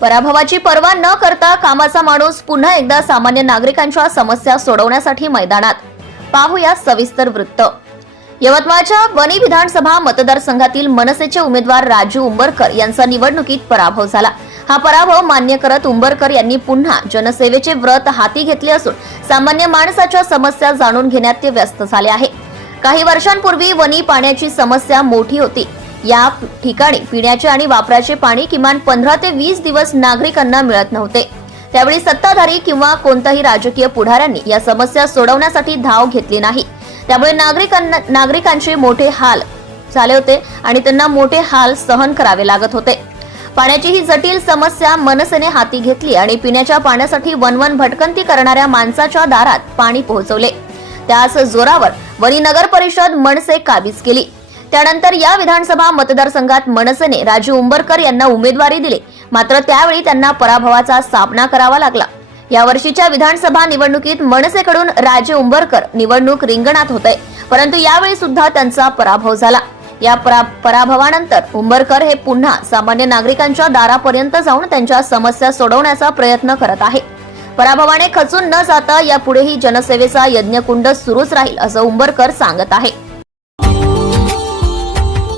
पराभवाची पर्वा न करता कामाचा माणूस पुन्हा एकदा सामान्य नागरिकांच्या समस्या सोडवण्यासाठी मैदानात. पाहूया सविस्तर वृत्त. यवतमाळच्या वणी विधानसभा मतदारसंघातील मनसेचे उमेदवार राजू उंबरकर यांचा निवडणुकीत पराभव झाला. हा पराभव मान्य करत उंबरकर यांनी पुन्हा जनसेवेचे व्रत हाती घेतले असून सामान्य माणसाच्या समस्या जाणून घेण्यात ते व्यस्त झाले आहे. काही वर्षांपूर्वी वणी पाण्याची समस्या मोठी होती. या ठिकाणी पिण्याचे आणि वापराचे पाणी किमान पंधरा ते वीस दिवस नागरिकांना मिळत नव्हते. त्यावेळी सत्ताधारी किंवा कोणत्याही राजकीय पुढाऱ्यांनी या समस्या सोडवण्यासाठी धाव घेतली नाही. त्यामुळे नागरिकांना नागरिकांचे मोठे हाल झाले होते आणि त्यांना मोठे हाल सहन करावे लागत होते. पाण्याची ही जटिल समस्या मनसेने हाती घेतली आणि पिण्याच्या पाण्यासाठी वनवन भटकंती करणाऱ्या माणसाच्या दारात पाणी पोहोचवले. त्याच जोरावर वणी नगर परिषद मनसे काबीज केली. त्यानंतर या विधानसभा मतदारसंघात मनसेने राजू उंबरकर यांना उमेदवारी दिली. मात्र त्यावेळी त्यांना पराभवाचा सामना करावा लागला. यावर्षीच्या विधानसभा निवडणुकीत मनसेकडून राजे उंबरकर निवडणूक रिंगणात होते. परंतु यावेळी सुद्धा त्यांचा पराभव झाला. या परा पराभवानंतर उंबरकर हे पुन्हा सामान्य नागरिकांच्या दारापर्यंत जाऊन त्यांच्या समस्या सोडवण्याचा प्रयत्न करत आहे. पराभवाने खचून न जाता यापुढेही जनसेवेचा यज्ञकुंड सुरूच राहील असं उंबरकर सांगत आहे.